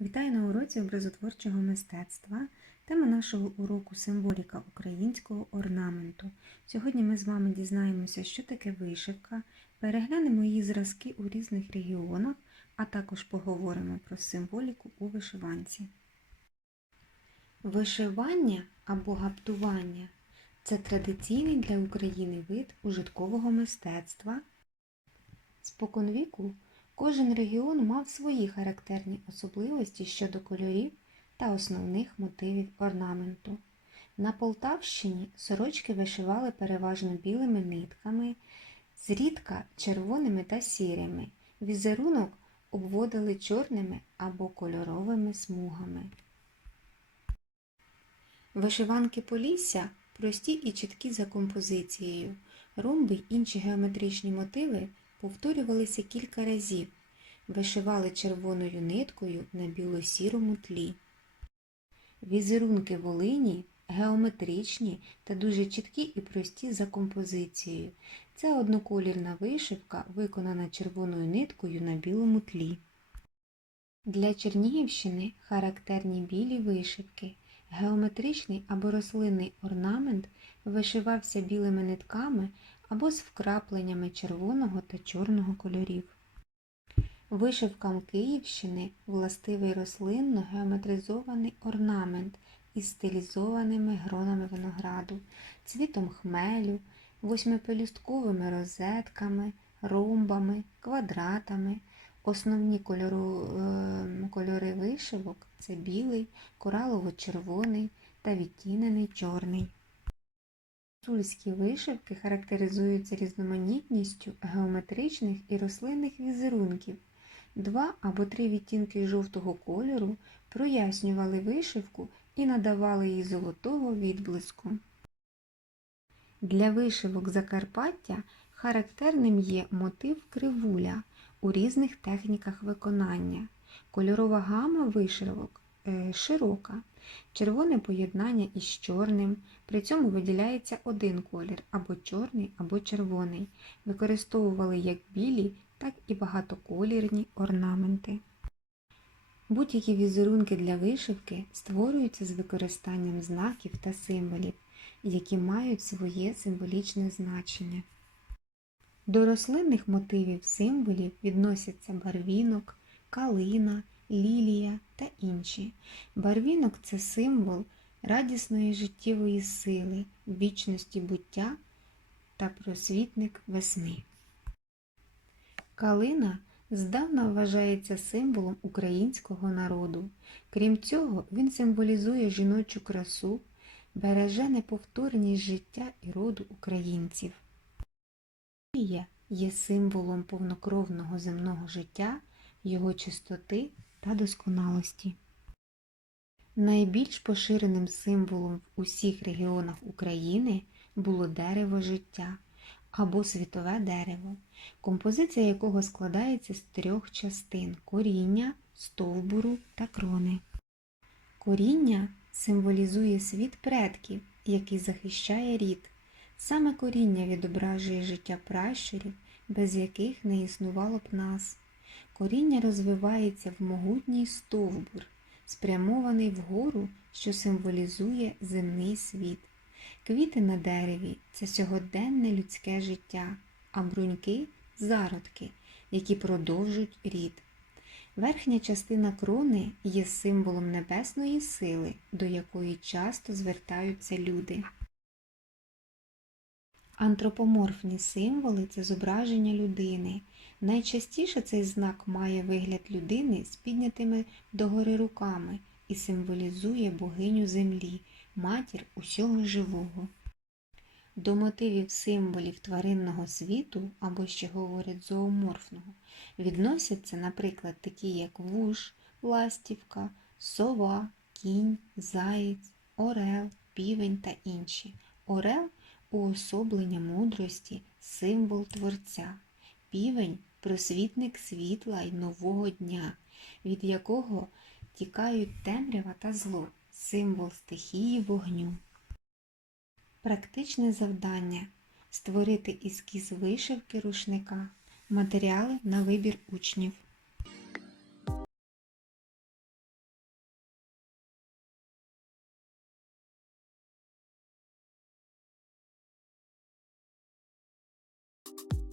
Вітаю на уроці образотворчого мистецтва. Тема нашого уроку символіка українського орнаменту. Сьогодні ми з вами дізнаємося, що таке вишивка, переглянемо її зразки у різних регіонах, а також поговоримо про символіку у вишиванці. Вишивання або гаптування це традиційний для України вид ужиткового мистецтва. Споконвіку Кожен регіон мав свої характерні особливості щодо кольорів та основних мотивів орнаменту. На Полтавщині сорочки вишивали переважно білими нитками, зрідка червоними та сірими. Візерунок обводили чорними або кольоровими смугами. Вишиванки Полісся прості і чіткі за композицією. Ромби й інші геометричні мотиви повторювалися кілька разів, вишивали червоною ниткою на біло-сірому тлі. Візерунки Волині геометричні та дуже чіткі і прості за композицією. Це одноколірна вишивка, виконана червоною ниткою на білому тлі. Для Чернігівщини характерні білі вишивки. Геометричний або рослинний орнамент вишивався білими нитками або з вкрапленнями червоного та чорного кольорів. Вишивкам Київщини властивий рослинно геометризований орнамент із стилізованими гронами винограду, цвітом хмелю, восьмипелюстковими розетками, ромбами, квадратами. Основні кольору, е, кольори вишивок це білий, коралово-червоний та відтінений чорний. Гуцульські вишивки характеризуються різноманітністю геометричних і рослинних візерунків. Два або три відтінки жовтого кольору прояснювали вишивку і надавали їй золотого відблиску. Для вишивок Закарпаття характерним є мотив кривуля у різних техніках виконання. Кольорова гама вишивок широка, червоне поєднання із чорним, при цьому виділяється один колір або чорний, або червоний. Використовували як білі, так і багатоколірні орнаменти. Будь-які візерунки для вишивки створюються з використанням знаків та символів, які мають своє символічне значення. До рослинних мотивів символів відносяться барвінок, калина, лілія та інші. Барвінок це символ радісної життєвої сили, вічності буття та просвітник весни. Калина здавна вважається символом українського народу. Крім цього, він символізує жіночу красу, береже неповторність життя і роду українців. Лілія є символом повнокровного земного життя, його чистоти та досконалості. Найбільш поширеним символом в усіх регіонах України було дерево життя або світове дерево, композиція якого складається з трьох частин коріння, стовбуру та крони. Коріння символізує світ предків, який захищає рід. Саме коріння відображує життя пращурів, без яких не існувало б нас. Коріння розвивається в могутній стовбур, спрямований вгору, що символізує земний світ. Квіти на дереві це сьогоденне людське життя, а бруньки зародки, які продовжують рід. Верхня частина крони є символом небесної сили, до якої часто звертаються люди. Антропоморфні символи це зображення людини. Найчастіше цей знак має вигляд людини з піднятими догори руками і символізує богиню землі, матір усього живого. До мотивів символів тваринного світу, або ще говорять зооморфного, відносяться, наприклад, такі як вуж, ластівка, сова, кінь, заєць, орел, півень та інші. Орел уособлення мудрості, символ Творця, півень просвітник світла й нового дня, від якого тікають темрява та зло, символ стихії вогню. Практичне завдання створити ескіз вишивки рушника, матеріали на вибір учнів. you